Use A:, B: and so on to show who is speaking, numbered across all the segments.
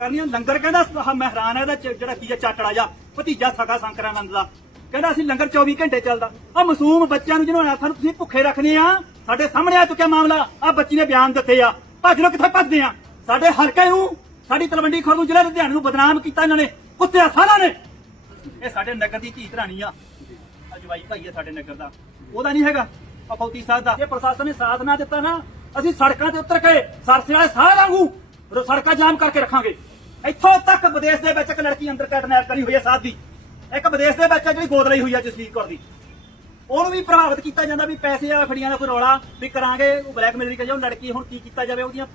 A: ਕਰਨੀਆਂ ਲੰਗਰ ਕਹਿੰਦਾ ਆਹ ਮਹਿਰਾਨ ਹੈ ਇਹਦਾ ਜਿਹੜਾ ਕੀ ਹੈ ਚਾਟੜਾ ਜਾ ਭਤੀਜਾ ਸਗਾ ਸੰਕਰਾਨੰਦ ਦਾ। ਕਹਿੰਦਾ ਅਸੀਂ ਲੰਗਰ 24 ਘੰਟੇ ਚੱਲਦਾ। ਆ ਮਾਸੂਮ ਬੱਚਿਆਂ ਨੂੰ ਜਿਹਨਾਂ ਨੂੰ ਤੁਸੀਂ ਭੁੱਖੇ ਰੱਖਨੇ ਆ, ਸਾਡੇ ਸਾਹਮਣੇ ਆ ਚੁੱਕਿਆ ਮਾਮਲਾ ਆ ਬੱਚੀ ਨੇ ਬਿਆਨ ਦਿੱਤੇ ਆ। ਭੱਜ ਲੋ ਕਿੱਥੇ ਭੱਜਦੇ ਆ। ਸਾਡੇ ਹਲਕੇ ਨੂੰ, ਸਾਡੀ ਤਲਵੰਡੀ ਖੁਰਦ ਨੂੰ, ਜ਼ਿਲ੍ਹਾ ਲੁਧਿਆਣੇ ਨੂੰ ਬਦਨਾਮ ਕੀਤਾ ਇਹਨਾਂ ਨੇ, ਕੁੱਤਿਆ ਸਾਰਿਆਂ ਨੇ। ਇਹ ਸਾਡੇ ਨਗਰ ਦੀ ਧੀ ਧਰਾਣੀ ਆ। ਅਜਵਾਈ ਭਾਈ ਆ ਸਾਡੇ ਨਗਰ ਦਾ। ਉਹਦਾ ਨਹੀਂ ਹੈਗਾ ਅਪੌਤੀ ਸਾਹਿਬ ਦਾ। ਇਹ ਪ੍ਰਸ਼ਾਸਨ ਨੇ ਸਾਥ ਨਾ ਦਿੱਤਾ ਨਾ, ਅਸੀਂ ਸੜਕਾਂ ਤੇ ਉਤਰ ਕੇ ਸਰਸੇ ਵਾਲੇ ਸਾਹ ਵਾਂਗੂ ਸੜਕਾਂ ਜਾਮ ਕਰਕੇ ਰੱਖਾਂਗੇ, ਇੱਥੋਂ ਤੱਕ ਵਿਦੇਸ਼ ਦੇ ਵਿੱਚ ਇੱਕ ਲੜਕੀ ਅੰਦਰ ਕੈਡਨੈਪ ਕਰੀ ਹੋਈ ਹੈ ਸਾਧ ਦੀ। ਇੱਕ ਵਿਦੇਸ਼ ਦੇ ਵਿੱਚ ਜਿਹੜੀ ਗੋਦ ਲਈ ਹੋਈ ਹੈ ਜਸਵੀਰ ਕੌਰ ਦੀ। ਉਹਨੂੰ ਵੀ ਪ੍ਰਭਾਵਿਤ ਕੀਤਾ ਜਾਂਦਾ ਵੀ ਪੈਸੇ ਆ ਫੜੀਆਂ ਦਾ ਕੋਈ ਰੌਲਾ ਵੀ ਕਰਾਂਗੇ, ਉਹ ਬਲੈਕਮੇਲ ਦੀ ਕਹੇ ਲੜਕੀ ਹੁਣ ਕੀ ਕੀਤਾ ਜਾਵੇ ਉਹਦੀਆਂ।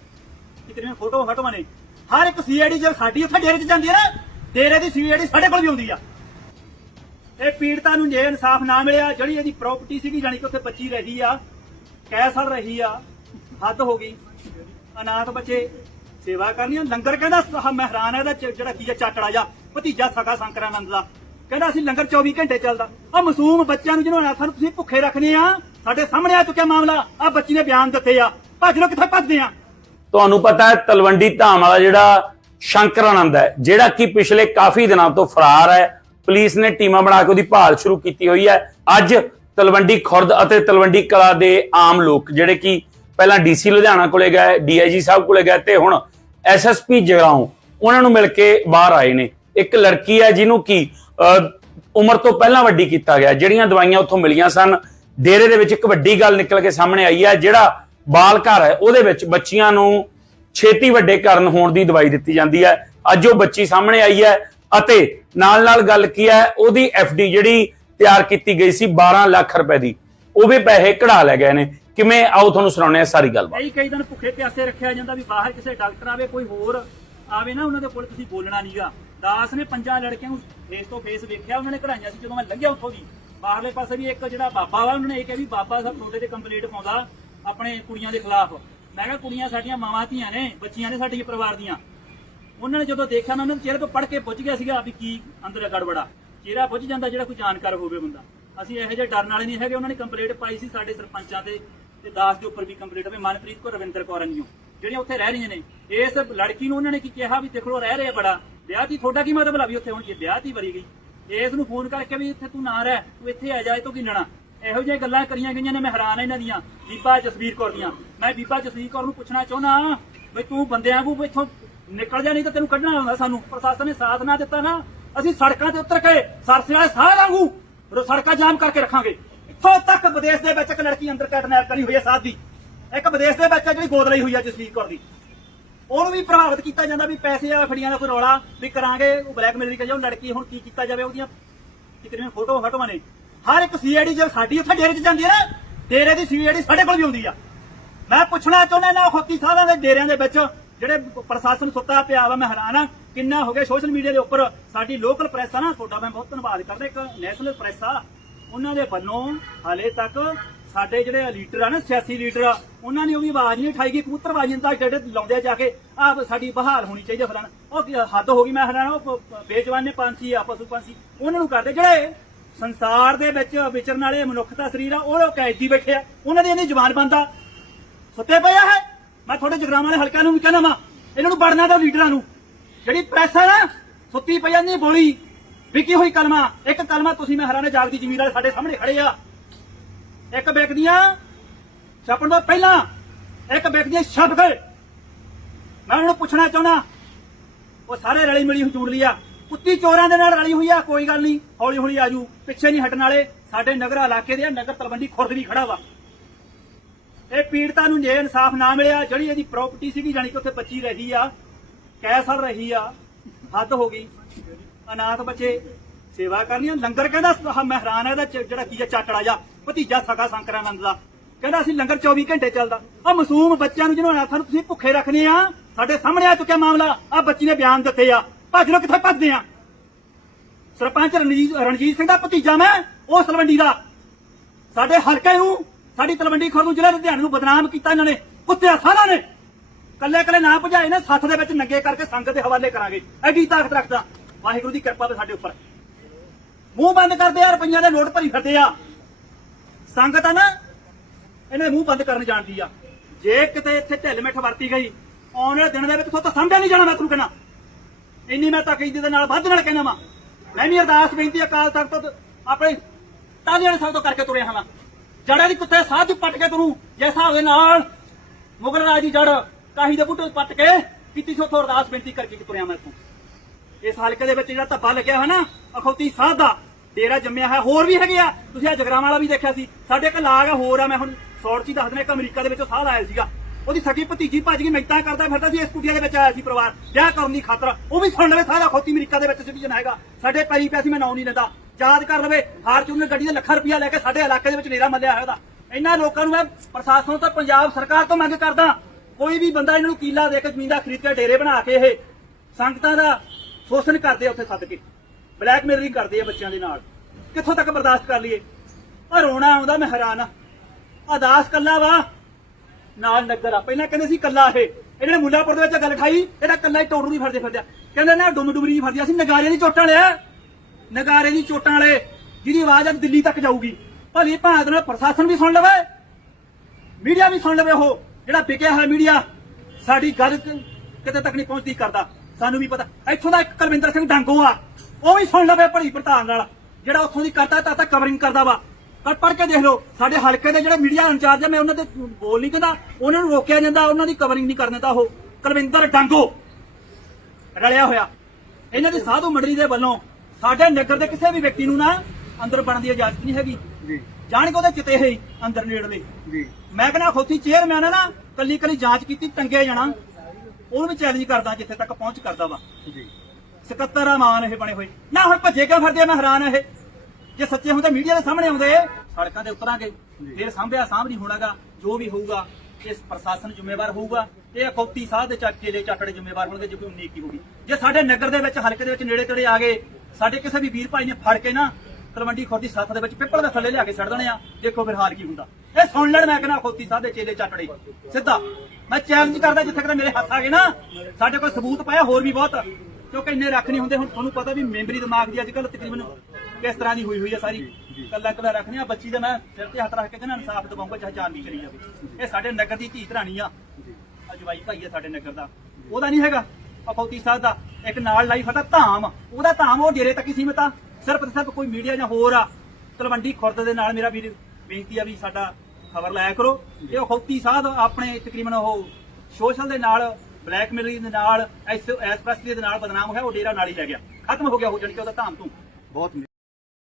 A: ਕਿਤਨੀਆਂ ਫੋਟੋ ਫਟਵਾਂ ਨੇ ਹਰ ਇੱਕ ਸੀਆਈਡੀ ਜੇ ਸਾਡੀ ਉੱਥੇ ਡੇਰੇ 'ਚ ਜਾਂਦੀ ਹੈ ਨਾ, ਡੇਰੇ ਦੀ ਸੀਆਈਡੀ ਸਾਡੇ ਕੋਲ ਵੀ ਆਉਂਦੀ ਆ। ਇਹ ਪੀੜਤਾ ਨੂੰ ਜੇ ਇਨਸਾਫ ਨਾ ਮਿਲਿਆ, ਜਿਹੜੀ ਇਹਦੀ ਪ੍ਰਾਪਰਟੀ ਸੀਗੀ ਜਾਨੀ ਕਿ ਉੱਥੇ ਬੱਚੀ ਰਹੀ ਆ, ਕੈਸਲ ਰਹੀ ਆ, ਹੱਦ ਹੋ ਗਈ। ਅਨਾਥ ਬੱਚੇ ਸੇਵਾ ਕਰਨੀਆਂ ਲੰਗਰ ਕਹਿੰਦਾ ਆਹ ਮਹਿਰਾਨ ਹੈ ਇਹਦਾ ਚ- ਜਿਹੜਾ ਕੀ ਹੈ ਚਾਟੜਾ ਜਾ ਭਤੀਜਾ ਸਗਾ ਸੰਕਰਾਨੰਦ ਦਾ। ਕਹਿੰਦਾ ਅਸੀਂ ਲੰਗਰ 24 ਘੰਟੇ ਚੱਲਦਾ। ਆ ਮਾਸੂਮ ਬੱਚਿਆਂ ਨੂੰ ਜਿਹਨਾਂ ਅਨਾਥਾਂ ਨੂੰ ਤੁਸੀਂ ਭੁੱਖੇ ਰੱਖਨੇ ਆ। ਸਾਡੇ ਸਾਹਮਣੇ ਆ ਚੁੱਕਿਆ ਮਾਮਲਾ। ਆ ਬੱਚੀ ਨੇ ਬਿਆਨ ਦਿੱਤੇ ਆ। ਭੱਜ ਲੋ ਕਿੱਥੇ ਭੱਜਦੇ ਆ?
B: ਤੁਹਾਨੂੰ ਪਤਾ ਹੈ, ਤਲਵੰਡੀ ਧਾਮ ਵਾਲਾ ਜਿਹੜਾ ਸ਼ੰਕਰਾਨੰਦ ਹੈ, ਜਿਹੜਾ ਕਿ ਪਿਛਲੇ ਕਾਫੀ ਦਿਨਾਂ ਤੋਂ ਫਰਾਰ ਹੈ। ਪੁਲਿਸ ਨੇ ਟੀਮਾਂ ਬਣਾ ਕੇ ਉਹਦੀ ਭਾਲ ਸ਼ੁਰੂ ਕੀਤੀ ਹੋਈ ਹੈ। ਅੱਜ ਤਲਵੰਡੀ ਖੁਰਦ ਅਤੇ ਤਲਵੰਡੀ ਕਲਾ ਦੇ ਆਮ ਲੋਕ, ਜਿਹੜੇ ਕਿ ਪਹਿਲਾਂ ਡੀਸੀ ਲੁਧਿਆਣਾ ਕੋਲੇ ਗਏ, ਡੀਆਈਜੀ ਸਾਹਿਬ ਕੋਲੇ ਗਏ ਤੇ ਹੁਣ ਐਸਐਸਪੀ ਜਗਰਾਉਂ, ਉਹਨਾਂ ਨੂੰ ਮਿਲ ਕੇ ਬਾਹਰ ਆਏ ਨੇ। ਇੱਕ ਲੜਕੀ ਹੈ ਜਿਹਨੂੰ ਕਿ ਉਮਰ ਤੋਂ ਪਹਿਲਾਂ ਵੱਡੀ ਕੀਤਾ ਗਿਆ। ਜਿਹੜੀਆਂ ਦਵਾਈਆਂ ਉੱਥੋਂ ਮਿਲੀਆਂ ਸਨ, ਡੇਰੇ ਦੇ ਵਿੱਚ ਇੱਕ ਵੱਡੀ ਗੱਲ ਨਿਕਲ ਕੇ ਸਾਹਮਣੇ ਆਈ ਹੈ, ਜਿਹੜਾ ਬਾਲ ਘਰ ਹੈ, ਉਹਦੇ ਵਿੱਚ ਬੱਚੀਆਂ ਨੂੰ ਛੇਤੀ ਵੱਡੇ ਕਰਨ ਹੋਣ ਦੀ ਦਵਾਈ ਦਿੱਤੀ ਜਾਂਦੀ ਹੈ। ਅੱਜ ਉਹ ਬੱਚੀ ਸਾਹਮਣੇ ਆਈ ਹੈ ਅਤੇ ਨਾਲ ਨਾਲ ਗੱਲ ਕੀ ਹੈ, ਉਹਦੀ ਡੀ ਜਿਹੜੀ ਤਿਆਰ ਕੀਤੀ ਗਈ ਸੀ 12 ਲੱਖ ਰੁਪਏ ਦੀ। ਉਹ ਵੀ ਪੈਸੇ ਕਢਾ ਲੈ ਗਏ ਨੇ। ਕਿਵੇਂ ਆਓ ਤੁਹਾਨੂੰ ਸੁਣਾਉਂਦੇ ਆ ਸਾਰੀ ਗੱਲਬਾਤ।
A: ਕਈ ਕਈ ਦਿਨ ਭੁੱਖੇ ਪਿਆਸੇ ਰੱਖਿਆ ਜਾਂਦਾ ਵੀ ਬਾਹਰ ਕਿਸੇ ਡਾਕਟਰ ਆਵੇ, ਕੋਈ ਹੋਰ ਆਵੇ ਨਾ, ਉਹਨਾਂ ਦੇ ਕੋਲ ਤੁਸੀਂ ਬੋਲਣਾ ਨਹੀਂਗਾ। ਦਾਸ ਨੇ ਪੰਜਾਂ ਲੜਕਿਆਂ ਨੂੰ ਫੇਸ ਤੋਂ ਫੇਸ ਵੇਖਿਆ, ਉਹਨਾਂ ਨੇ ਕਢਾਈਆਂ ਸੀ ਜਦੋਂ ਮੈਂ ਲੰਘਿਆ ਉੱਥੋਂ ਦੀ। ਬਾਹਰਲੇ ਪਾਸੇ ਵੀ ਇੱਕ ਜਿਹੜਾ ਬਾਬਾ ਵਾ, ਉਹਨਾਂ ਨੇ ਇਹ ਕਿਹਾ ਵੀ ਬਾਬਾ ਸਾਹਿਬ ਤੁਹਾਡੇ ਤੇ ਕੰਪਲੀਟ ਪਾਉਂਦਾ, ਆਪਣੇ ਕੁੜੀਆਂ ਦੇ ਖਿਲਾਫ। ਮੈਂ ਕਿਹਾ, ਕੁੜੀਆਂ ਸਾਡੀਆਂ ਮਾਵਾਂ ਧੀਆਂ ਨੇ, ਬੱਚੀਆਂ ਨੇ ਸਾਡੀ ਪਰਿਵਾਰ ਦੀਆਂ। ਉਹਨਾਂ ਨੇ ਜਦੋਂ ਦੇਖਿਆ ਨਾ, ਉਹਨਾਂ ਦੇ ਚਿਹਰੇ ਤੋਂ ਪੜ ਕੇ ਪੁੱਛ ਗਿਆ ਸੀਗਾ ਵੀ ਕੀ ਅੰਦਰ ਗੜਬੜਾ। ਚਿਹਰਾ ਪੁੱਛ ਜਾਂਦਾ ਜਿਹੜਾ ਕੋਈ ਜਾਣਕਾਰ ਹੋਵੇ ਬੰਦਾ। ਅਸੀਂ ਇਹੋ ਜਿਹੇ ਡਰਨ ਵਾਲੇ ਨਹੀਂ ਹੈਗੇ, ਉਹਨਾਂ ਨੇ ਕੰਪਲੀਟ ਪਾਈ ਸੀ ਸਾਡੇ ਸਰਪੰਚਾਂ ਤੇ ਤੇ ਦਾਸ ਦੇ ਉੱਪਰ ਵੀ ਕੰਪਲੀਟ ਹੋਵੇ, ਮਨਪ੍ਰੀਤ ਕੋ ਰਵਿੰਦਰ ਕੌਰ ਅੰਜੂ ਜਿਹੜੀਆਂ ਉੱਥੇ ਰਹਿ ਰਹੀਆਂ ਨੇ ਇਸ ਲੜਕੀ ਨੂੰ ਉਹਨਾਂ ਨੇ ਕੀ ਕਿਹਾ ਵੀ ਦੇਖੋ, ਰਹਿ ਰਹੇ ਬੜਾ। ਵਿਆਹ ਦੀ ਤੁਹਾਡਾ ਕੀ ਮਤਲਬ ਆ ਵੀ ਉੱਥੇ ਹੁਣ ਜੇ ਵਿਆਹ ਦੀ ਵਰੀ ਗਈ? ਇਸ ਨੂੰ ਫੋਨ ਕਰਕੇ ਵੀ ਇੱਥੇ ਤੂੰ ਨਾ ਰਹਿ, ਤੂੰ ਇੱਥੇ ਆ ਜਾ, ਇਹ ਤੋਂ ਕੀ ਇਹੋ ਜਿਹੀਆਂ ਗੱਲਾਂ ਕਰੀਆਂ ਗਈਆਂ ਨੇ, ਮੈਂ ਹੈਰਾਨ ਇਹਨਾਂ ਦੀਆਂ, ਬੀਬਾ ਜਸਵੀਰ ਕੌਰ ਦੀਆਂ। ਮੈਂ ਬੀਬਾ ਜਸਵੀਰ ਕੌਰ ਨੂੰ ਪੁੱਛਣਾ ਚਾਹੁੰਦਾ ਵੀ ਤੂੰ ਬੰਦਿਆਂ ਨੂੰ ਇੱਥੋਂ ਨਿਕਲ ਜਾ, ਨਹੀਂ ਤਾਂ ਤੈਨੂੰ ਕੱਢਣਾ ਹੁੰਦਾ ਸਾਨੂੰ। ਪ੍ਰਸ਼ਾਸਨ ਨੇ ਸਾਥ ਨਾ ਦਿੱਤਾ ਨਾ, ਅਸੀਂ ਸੜਕਾਂ ਤੇ ਉਤਰ ਕੇ, ਸਰਸੇ ਵਾਲੇ ਸਾਹ ਵਾਂਗੂ ਰੋ- ਸੜਕਾਂ ਜਾਮ ਕਰਕੇ ਰੱਖਾਂਗੇ। ਇੱਥੋਂ ਤੱਕ ਵਿਦੇਸ਼ ਦੇ ਵਿੱਚ ਇੱਕ ਲੜਕੀ ਅੰਦਰ ਕੈਡਨੈਪ ਕਰੀ ਹੋਈ ਹੈ ਸਾਧ ਦੀ। ਇੱਕ ਵਿਦੇਸ਼ ਦੇ ਵਿੱਚ ਜਿਹੜੀ ਗੋਦ ਲਈ ਹੋਈ ਹੈ ਜਸਵੀਰ ਕੌਰ ਦੀ। ਉਹਨੂੰ ਵੀ ਪ੍ਰਭਾਵਿਤ ਕੀਤਾ ਜਾਂਦਾ ਵੀ ਪੈਸੇ ਆ ਫੜੀਆਂ ਦਾ ਕੋਈ ਰੌਲਾ ਵੀ ਕਰਾਂਗੇ, ਉਹ ਬਲੈਕਮੇਲ ਦੀ ਕਹੇ ਲੜਕੀ ਹੁਣ ਕੀ ਕੀਤਾ ਜਾਵੇ ਉਹਦੀਆਂ। ਕਿਤਨੀਆਂ ਫੋਟੋ ਫਟਵਾਂ ਨੇ। ਹਰ ਇੱਕ ਸੀਆਈਡੀ ਜੇ ਸਾਡੀ ਉੱਥੇ ਡੇਰੇ 'ਚ ਜਾਂਦੀ ਹੈ ਨਾ, ਡੇਰੇ ਦੀ ਸੀਆਈਡੀ ਸਾਡੇ ਕੋਲ ਵੀ ਆਉਂਦੀ ਆ। ਮੈਂ ਪੁੱਛਣਾ ਚਾਹੁੰਦਾ ਨਾ ਖੋਤੀ ਸਾਲਾਂ ਦੇ ਡੇਰਿਆਂ ਦੇ ਵਿੱਚ, ਜਿਹੜੇ ਪ੍ਰਸ਼ਾਸਨ ਸੁੱਤਾ ਪਿਆ ਵਾ, ਮੈਂ ਹੈਰਾਨ ਆ, ਕਿੰਨਾ ਹੋ ਗਿਆ ਸੋਸ਼ਲ ਮੀਡੀਆ ਦੇ ਉੱਪਰ। ਸਾਡੀ ਲੋਕਲ ਪ੍ਰੈਸ ਆ ਨਾ, ਤੁਹਾਡਾ ਮੈਂ ਬਹੁਤ ਧੰਨਵਾਦ ਕਰਦਾ, ਇੱਕ ਨੈਸ਼ਨਲ ਪ੍ਰੈਸ ਆ। ਉਹਨਾਂ ਦੇ ਵੱਲੋਂ ਹਾਲੇ ਤੱਕ ਸਾਡੇ ਜਿਹੜੇ ਲੀਡਰ ਆ ਨਾ, ਸਿਆਸੀ ਲੀਡਰ ਆ, ਉਹਨਾਂ ਨੇ ਉਹਦੀ ਆਵਾਜ਼ ਨਹੀਂ ਉਠਾਈ ਗਈ ਕਬੂਤਰਬਾਜ਼ੀਆਂ ਦਾ ਜਿਹੜੇ ਲਾਉਂਦੇ ਆ ਜਾ ਕੇ ਆ ਸਾਡੀ ਬਹਾਲ ਹੋਣੀ ਚਾਹੀਦੀ ਆ ਫਲਾਣਾ। ਉਹ ਹੱਦ ਹੋ ਗਈ, ਮੈਂ ਹੈਰਾਨ ਉਹ ਬੇਜਵਾਨ ਪ- ਬੇਜਵਾਨੇ ਪੰਛੀ ਆ ਪੰਛੀ, ਉਹਨਾਂ ਨੂੰ ਕਰਦੇ ਜਿਹੜੇ ਸੰਸਾਰ ਦੇ ਵਿੱਚ ਵਿਚਰਨ ਵਾਲੇ ਮਨੁੱਖਤਾ ਸਰੀਰ ਆ, ਉਹ ਕੈਦੀ ਬੈਠੇ ਆ, ਉਹਨਾਂ ਦੀ ਇੰਨੀ ਜ਼ਬਾਨ ਬੰਦਾ। ਸੁੱਤੇ ਪਿਆ ਹੈ ਮੈਂ ਤੁਹਾਡੇ ਜਗਰਾਵਾਂ ਵਾਲੇ ਹਲਕਿਆਂ ਨੂੰ ਵੀ ਕਹਿੰਦਾ ਵਾਂ, ਇਹਨਾਂ ਨੂੰ ਵੜਨਾ ਦਾ ਲੀਡਰਾਂ ਨੂੰ। ਜਿਹੜੀ ਪ੍ਰੈਸ ਆ ਨਾ, ਸੁੱਤੀ ਪਈ ਨਹੀਂ ਬੋਲੀ। ਵਿਕੀ ਹੋਈ ਕਲਮਾ, ਇੱਕ ਕਲਮਾ ਤੁਸੀਂ ਮੈਂ ਹਰਾਨੇ ਜਾਗਦੀ ਜ਼ਮੀਰ ਵਾਲੇ ਸਾਡੇ ਸਾਹਮਣੇ ਖੜੇ ਆ। ਇੱਕ ਵਿਕਦੀਆਂ ਛਾਪਣ ਤੋਂ ਪਹਿਲਾਂ, ਇੱਕ ਵਿਕਦੀਆਂ ਛੱਪ ਕੇ ਮੈਂ ਉਹਨਾਂ ਨੂੰ ਪੁੱਛਣਾ ਚਾਹੁੰਦਾ, ਉਹ ਸਾਰੇ ਰਲੀ ਮਿਲੀ ਜੁੜ ਲਿਆ ਕੁੱਤੀ ਚੋਰਾਂ ਦੇ ਨਾਲ ਰਲੀ ਹੋਈ ਆ, ਕੋਈ ਗੱਲ ਨਹੀਂ, ਹੌਲੀ ਹੌਲੀ ਆਜੂ ਪਿੱਛੇ ਨਹੀਂ ਹਟਣ ਵਾਲੇ, ਸਾਡੇ ਨਗਰ ਇਲਾਕੇ ਦੇ ਆ, ਨਗਰ ਤਲਵੰਡੀ ਖੁਰਦ ਵੀ ਖੜਾ ਵਾ। ਇਹ ਪੀੜਤਾ ਨੂੰ ਜੇ ਇਨਸਾਫ ਨਾ ਮਿਲਿਆ, ਜਿਹੜੀ ਇਹਦੀ ਪ੍ਰਾਪਰਟੀ ਸੀਗੀ ਜਾਨੀ ਕਿ ਉੱਥੇ ਬੱਚੀ ਰਹੀ ਆ ਕੈਸਲ ਰਹੀ ਆ, ਹੱਦ ਹੋ ਗਈ। ਅਨਾਥ ਬੱਚੇ ਸੇਵਾ ਕਰਨੀ ਆ ਲੰਗਰ ਕਹਿੰਦਾ, ਆਹ ਮਹਿਰਾਨ ਹੈ ਇਹਦਾ ਚ- ਜਿਹੜਾ ਕੀ ਹੈ ਚਾਟੜਾ ਜਾ ਭਤੀਜਾ ਸਗਾ ਸੰਕਰਾਨੰਦ ਦਾ। ਕਹਿੰਦਾ, ਅਸੀਂ ਲੰਗਰ 24 ਘੰਟੇ ਚੱਲਦਾ। ਆ ਮਾਸੂਮ ਬੱਚਿਆਂ ਨੂੰ ਜਿਹਨਾਂ ਅਨਾਥਾਂ ਨੂੰ ਤੁਸੀਂ ਭੁੱਖੇ ਰੱਖਨੇ ਆ, ਸਾਡੇ ਸਾਹਮਣੇ ਆ ਚੁੱਕਿਆ ਮਾਮਲਾ। ਆ ਬੱਚੀ ਨੇ ਬਿਆਨ ਦਿੱਤੇ ਆ। ਭੱਜ ਲੋ ਕਿੱਥੇ ਭੱਜਦੇ ਆ? ਸਰਪੰਚ ਰਣਜੀਤ ਰਣਜੀਤ ਸਿੰਘ ਦਾ ਭਤੀਜਾ ਮੈਂ, ਉਹ ਤਲਵੰਡੀ ਦਾ। ਸਾਡੇ ਹਲਕੇ ਨੂੰ, ਸਾਡੀ ਤਲਵੰਡੀ ਖੁਰਦ ਨੂੰ, ਜ਼ਿਲ੍ਹਾ ਲੁਧਿਆਣੇ ਨੂੰ ਬਦਨਾਮ ਕੀਤਾ ਇਹਨਾਂ ਨੇ, ਕੁੱਤਿਆ ਸਾਰਿਆਂ ਨੇ। ਕੱਲੇ ਕੱਲੇ ਨਾ ਭਜਾਏ ਨੇ, ਸੱਥ ਦੇ ਵਿੱਚ ਨੰਗੇ ਕਰਕੇ ਸੰਗਤ ਦੇ ਹਵਾਲੇ ਕਰਾਂਗੇ। ਐਡੀ ਤਾਕਤ ਰੱਖਦਾ। ਵਾਹਿਗੁਰੂ ਦੀ ਕਿਰਪਾ ਤੇ ਸਾਡੇ ਉੱਪਰ। ਮੂੰਹ ਬੰਦ ਕਰਦੇ ਆ, ਰੁਪਈਆਂ ਦੇ ਨੋਟ ਭਰੀ ਫਿਰਦੇ ਆ। ਸੰਗਤ ਆ ਨਾ, ਇਹਨੇ ਮੂੰਹ ਬੰਦ ਕਰਨ ਜਾਣਦੀ ਆ। ਜੇ ਕਿਤੇ ਇੱਥੇ ਢਿੱਲ ਮਿੱਠ ਵਰਤੀ ਗਈ, ਆਉਣ ਵਾਲੇ ਦਿਨ ਦੇ ਵਿੱਚ ਤੁਹਾਨੂੰ ਤਾਂ ਨਹੀਂ ਜਾਣਾ ਮੈਂ ਤੁਹਾਨੂੰ ਕਹਿੰਦਾ। ਇੰਨੀ ਮੈਂ ਤਕੀਦ ਦੇ ਨਾਲ ਵੱਧ ਨਾਲ ਕਹਿਣਾ ਵਾ। ਮੈਂ ਵੀ ਅਰਦਾਸ ਬੇਨਤੀ ਅਕਾਲ ਤਖਤ ਤੋਂ ਆਪਣੇ ਤਾਲੇ ਵਾਲੇ ਸਾਹਿਬ ਤੋਂ ਕਰਕੇ ਤੁਰਿਆ ਹਾਂ ਜੜਾ ਦੀ ਕੁੱਤੇ ਸਾਧ ਦੀ ਪੱਟ ਕੇ ਤੁਰੂ, ਜੇ ਹਿਸਾਬ ਦੇ ਨਾਲ ਮੁਗਲ ਰਾਜ ਦੀ ਜੜ ਕਾਹੀ ਦੇ ਬੂਟੇ ਪੱਟ ਕੇ ਕੀਤੀ ਸੋ ਤੋਂ ਅਰਦਾਸ ਬੇਨਤੀ ਕਰਕੇ ਤੁਰਿਆ ਮੈਂ ਇੱਥੋਂ। ਇਸ ਹਲਕੇ ਦੇ ਵਿੱਚ ਜਿਹੜਾ ਧੱਬਾ ਲੱਗਿਆ ਹੈ ਨਾ, ਅਖੌਤੀ ਸਾਧ ਦਾ, ਡੇਰਾ ਜੰਮਿਆ ਹੈ ਹੋਰ ਵੀ ਹੈਗੇ ਆ। ਤੁਸੀਂ ਆ ਜਗਰਾਵਾਂ ਵਾਲਾ ਵੀ ਦੇਖਿਆ ਸੀ। ਸਾਡੇ ਇੱਕ ਲਾਗ ਹੋਰ ਆ, ਮੈਂ ਹੁਣ ਸ਼ਾਰਟ ਹੀ ਦੱਸ ਦਿੰਦਾ ਇੱਕ ਅਮਰੀਕਾ ਦੇ ਵਿੱਚੋਂ ਸਾਧ ਆਇਆ ਸੀਗਾ। ਉਹਦੀ ਸਕੀ ਭਤੀਜੀ ਭੱਜ ਗਈ ਮਿੰਤਾਂ ਕਰਦਾ ਫਿਰਦਾ ਸੀ, ਇਸ ਕੁਟੀਆ ਦੇ ਵਿੱਚ ਆਇਆ ਸੀ ਪਰਿਵਾਰ। ਵਿਆਹ ਕਰਨ ਦੀ ਖਾਤਰ, ਉਹ ਵੀ ਸੁਣ ਲਵੇ ਸਾਰਾ ਖੌਤੀ ਅਮਰੀਕਾ ਦੇ ਵਿੱਚ ਸਿਟੀਜ਼ਨ ਹੈਗਾ। ਸਾਡੇ ਪੈਰੀ ਪੈਸੀ ਮੈਂ ਨਾਂ ਨਹੀਂ ਲੈਂਦਾ। ਯਾਦ ਕਰ ਲਵੇ ਫਾਰਚੂਨ ਗੱਡੀ ਦੇ ਲੱਖਾਂ ਰੁਪਇਆ ਲੈ ਕੇ ਸਾਡੇ ਇਲਾਕੇ ਦੇ ਵਿੱਚ ਨੇਰਾ ਮੱਲਿਆ ਹੋਇਆ ਉਹਦਾ ਇਹਨਾਂ ਲੋਕਾਂ ਨੂੰ ਮੈਂ ਪ੍ਰਸ਼ਾਸਨ ਤੋਂ, ਪੰਜਾਬ ਸਰਕਾਰ ਤੋਂ ਮੰਗ ਕਰਦਾ। ਕੋਈ ਵੀ ਬੰਦਾ ਇਹਨਾਂ ਨੂੰ ਕੀਲਾ ਦੇ ਕੇ ਜ਼ਮੀਨ ਦਾ ਖਰੀਦ ਕੇ ਡੇਰੇ ਬਣਾ ਕੇ ਇਹ ਸੰਗਤਾਂ ਦਾ ਸ਼ੋਸ਼ਣ ਕਰਦੇ ਆ ਉੱਥੇ ਸੱਦ ਕੇ। ਬਲੈਕਮੇਲਿੰਗ ਕਰਦੇ ਆ ਬੱਚਿਆਂ ਦੇ ਨਾਲ। ਕਿੱਥੋਂ ਤੱਕ ਬਰਦਾਸ਼ਤ ਕਰ ਲਈਏ? ਆ ਰੋਣਾ ਆਉਂਦਾ, ਮੈਂ ਹੈਰਾਨ ਆ। ਅਦਾਸ ਕੱਲਾ ਵਾ। ਨਾਲ ਨਗਰ ਆ। ਪਹਿਲਾਂ ਕਹਿੰਦੇ ਸੀ ਕੱਲਾ ਇਹ। ਇਹਨਾਂ ਨੇ ਮੁੱਲਾਪੁਰ ਦੇ ਵਿੱਚ ਗੱਲ ਖਾਈ। ਇਹਦਾ ਕੱਲਾ ਹੀ ਟੋੜੂ ਨਹੀਂ ਫੜਦੇ ਫਿਰਦੇ ਕਹਿੰਦੇ ਨਾ ਡੁੰਮ ਡੁਮਰੀ ਨਹੀਂ ਫੜਦੀ। ਅਸੀਂ ਨਗਾਰੇ ਦੀ ਚੋਟਾਂ ਲਿਆ ਨਗਾਰੇ ਦੀ ਚੋਟਾਂ ਵਾਲੇ। ਜਿਹਦੀ ਆਵਾਜ਼ ਅੱਜ ਦਿੱਲੀ ਤੱਕ ਜਾਊਗੀ। ਭਲੀ ਭਾਂਤ ਨਾਲ ਪ੍ਰਸ਼ਾਸਨ ਵੀ ਸੁਣ ਲਵੇ। ਮੀਡੀਆ ਵੀ ਸੁਣ ਲਵੇ ਉਹ। ਜਿਹੜਾ ਵਿਕਿਆ ਹੋਇਆ ਮੀਡੀਆ, ਸਾਡੀ ਗੱਲ ਕਿਤੇ ਤੱਕ ਨਹੀਂ ਪਹੁੰਚਦੀ ਕਰਦਾ। ਸਾਨੂੰ ਵੀ ਪਤਾ। ਇੱਥੋਂ ਦਾ ਇੱਕ ਕੁਲਵਿੰਦਰ ਸਿੰਘ ਡਾਂਗੋ ਆ। ਉਹ ਵੀ ਸੁਣ ਲਵੇ ਭਲੀ ਪ੍ਰਧਾਨ ਨਾਲ। ਜਿਹੜਾ ਉੱਥੋਂ ਦੀ ਕਰਦਾ ਤਾਂ ਤਾਂ ਕਵਰਿੰਗ ਕਰਦਾ ਵਾ। ਪਰ ਪੜ ਕੇ ਦੇਖ ਲਓ ਸਾਡੇ ਹਲਕੇ ਦੇ ਜਿਹੜੇ ਮੀਡੀਆ ਇੰਚਾਰਜ ਆ ਮੈਂ ਉਹਨਾਂ ਦੇ ਬੋਲ ਨਹੀਂ ਕਹਿੰਦਾ ਉਹਨਾਂ ਨੂੰ ਰੋਕਿਆ ਜਾਂਦਾ ਉਹਨਾਂ ਦੀ ਕਵਰਿੰਗ ਨਹੀਂ ਕਰਨ ਦਿੰਦਾ ਉਹ। ਕੁਲਵਿੰਦਰ ਡਾਂਗੋ ਰਲਿਆ ਹੋਇਆ। ਇਹਨਾਂ ਦੀ ਸਾਧੂ ਮੰਡਲੀ ਦੇ ਵੱਲੋਂ ਸਾਡੇ ਨਗਰ ਦੇ ਕਿਸੇ ਵੀ ਵਿਅਕਤੀ ਨੂੰ ਨਾ ਅੰਦਰ ਬਣਨ ਦੀ ਇਜਾਜ਼ਤ ਨਹੀਂ ਹੈਗੀ।
C: ਜੀ।
A: ਜਾਣ ਕੇ ਉਹਦੇ ਚਿੱਤੇ ਹੀ ਅੰਦਰ ਨੇੜਲੇ।
C: ਜੀ।
A: ਮੈਂ ਕਹਿੰਦਾ ਖੋਤੀ ਚੇਅਰਮੈਨ ਆ ਨਾ ਕੱਲੀ ਕੱਲੀ ਜਾਂਚ ਕੀਤੀ ਟੰਗੇ ਜਾਣਾ। ਉਹਨੂੰ ਵੀ ਚੈਲੰਜ ਕਰਦਾ ਜਿੱਥੇ ਤੱਕ ਪਹੁੰਚ ਕਰਦਾ ਵਾ।
C: ਜੀ।
A: ਸਕੱਤਰ ਆ ਮਾਨ ਇਹ ਬਣੇ ਹੋਏ। ਨਾ ਹੁਣ ਭੱਜੇ ਕਿਉਂ ਫਿਰਦੇ ਆ? ਮੈਂ ਹੈਰਾਨ ਇਹ। ਜੇ ਸੱਚੇ ਹੁੰਦੇ ਮੀਡੀਆ ਦੇ ਸਾਹਮਣੇ ਆਉਂਦੇ। ਸੜਕਾਂ ਤੇ ਉਤਰਾਂਗੇ। ਫਿਰ ਸਾਂਭਿਆ ਸਾਂਭ ਨਹੀਂ ਹੋਣਾਗਾ। ਜੋ ਵੀ ਹੋਊਗਾ ਇਸ ਪ੍ਰਸ਼ਾਸਨ ਜ਼ਿੰਮੇਵਾਰ ਹੋਊਗਾ। ਇਹ ਅਖੌਤੀ ਸਾਹ ਦੇ ਚੱਕੇ ਦੇ ਚਾਟੜੇ ਜ਼ਿੰਮੇਵਾਰ ਹੋਣਗੇ ਜੇ ਕੋਈ ਉਨੀਕੀ ਹੋਊਗੀ। ਜੇ ਸਾਡੇ ਨਗਰ ਦੇ ਵਿੱਚ ਹਲਕੇ ਦੇ ਵਿੱਚ ਨੇੜੇ ਤੇੜੇ ਆ ਗਏ ਸਾਡੇ ਕਿਸੇ ਵੀ ਵੀਰ ਭਾਈ ਨੇ ਫੜ ਕੇ ਨਾ ਤਲਵੰਡੀ ਖੁਰਦੀ ਸੱਥ ਦੇ ਵਿੱਚ ਪਿੱਪਲ ਦੇ ਥੱਲੇ ਲਿਆ ਕੇ ਛੱਡ ਦੇਣੇ ਆ। ਦੇਖੋ ਫਿਰ ਹਾਲ ਕੀ ਹੁੰਦਾ। ਇਹ ਸੁਣ ਲੈਣ, ਮੈਂ ਕਹਿੰਦਾ ਖੋਤੀ ਸਾਹਿਬ ਦੇ ਚੇਲੇ ਚਾਟੜੇ ਸਿੱਧਾ। ਮੈਂ ਚੈਲੰਜ ਕਰਦਾ ਜਿੱਥੇ ਕਿਤੇ ਮੇਰੇ ਹੱਥ ਆ ਗਏ ਨਾ, ਸਾਡੇ ਕੋਲ ਸਬੂਤ ਪਾਇਆ, ਹੋਰ ਵੀ ਬਹੁਤ, ਕਿਉਂਕਿ ਇੰਨੇ ਰੱਖ ਨਹੀਂ ਹੁੰਦੇ। ਹੁਣ ਤੁਹਾਨੂੰ ਪਤਾ ਵੀ ਮੈਮਰੀ ਦਿਮਾਗ ਦੀ ਅੱਜ ਕੱਲ ਤਕਰੀਬਨ ਕਿਸ ਤਰ੍ਹਾਂ ਦੀ ਹੋਈ ਹੋਈ ਹੈ ਸਾਰੀ। ਕੱਲਾ ਕੱਲਾ ਰੱਖਣੀ ਆ ਬੱਚੀ ਦਾ ਮੈਂ ਸਿਰ ਤੇ ਹੱਥ ਰੱਖ ਕੇ ਕਹਿੰਦਾ, ਇਨਸਾਫ ਦਵਾਉਂਗਾ, ਚਾਹੇ ਜਾਨ ਦੀ ਕਰੀ ਜਾਵੇ। ਇਹ ਸਾਡੇ ਨਗਰ ਦੀ ਧੀ ਧਰਾਣੀ ਆ। ਅਜਵਾਈ ਭਾਈ ਆ ਸਾਡੇ ਨਗਰ ਦਾ। ਉਹਦਾ ਨਹੀਂ ਹੈਗਾ ਅਖੌਤੀ ਸਾਹਿਬ ਦਾ। ਇੱਕ ਨਾਲ ਲਾਈ ਫਟਾ ਧਾਮ। ਉਹਦਾ ਧਾਮ ਉਹ ਡੇਰੇ ਤੱਕ ਹੀ ਸੀਮਤ ਆ। ਸਿਰਫ ਤੇ ਸਿਰਫ ਕੋਈ ਮੀਡੀਆ ਜਾਂ ਹੋਰ ਆ। ਤਲਵੰਡੀ ਖੁਰਦ ਦੇ ਨਾਲ ਮੇਰਾ ਵੀਰ ਬੇਨਤੀ ਆ ਵੀ ਸਾਡਾ ਖਬਰ ਲਾਇਆ ਕਰੋ। ਇਹ ਅਖੌਤੀ ਸਾਧ ਆਪਣੇ ਤਕਰੀਬਨ ਉਹ ਸੋਸ਼ਲ ਦੇ ਨਾਲ ਬਲੈਕਮੇਲਿੰਗ ਦੇ ਨਾਲ ਐਸ ਐਸਪ੍ਰੈਸ ਦੇ ਨਾਲ ਬਦਨਾਮ ਹੋਇਆ, ਉਹ ਡੇਰਾ ਨਾਲ ਹੀ ਲੈ ਗਿਆ। ਖਤਮ ਹੋ ਗਿਆ ਹੋ ਜਾਣੀ ਕਿ ਉਹਦਾ ਧਾਮ ਤੋਂ
C: ਬਹੁਤ